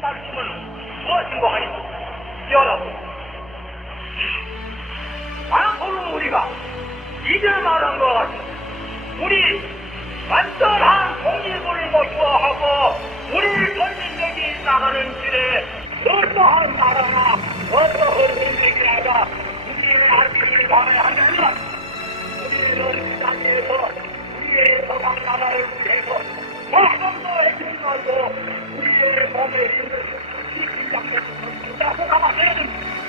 가르침은 무엇인고 하니? 여러분, 앞으로 우리가 이제 말한 것 같이 우리 완전한 독립을 목표하고 우리 전진력이 나가는 길에 어떠한 나라나 어떠한 민족이라가 우리를 알기를 바라하면 우리는 이 땅에서 우리의 서방 나라를 위해서 조금 더 애쓰는 것도 우리의 몸에 Eu vou acabar vendo.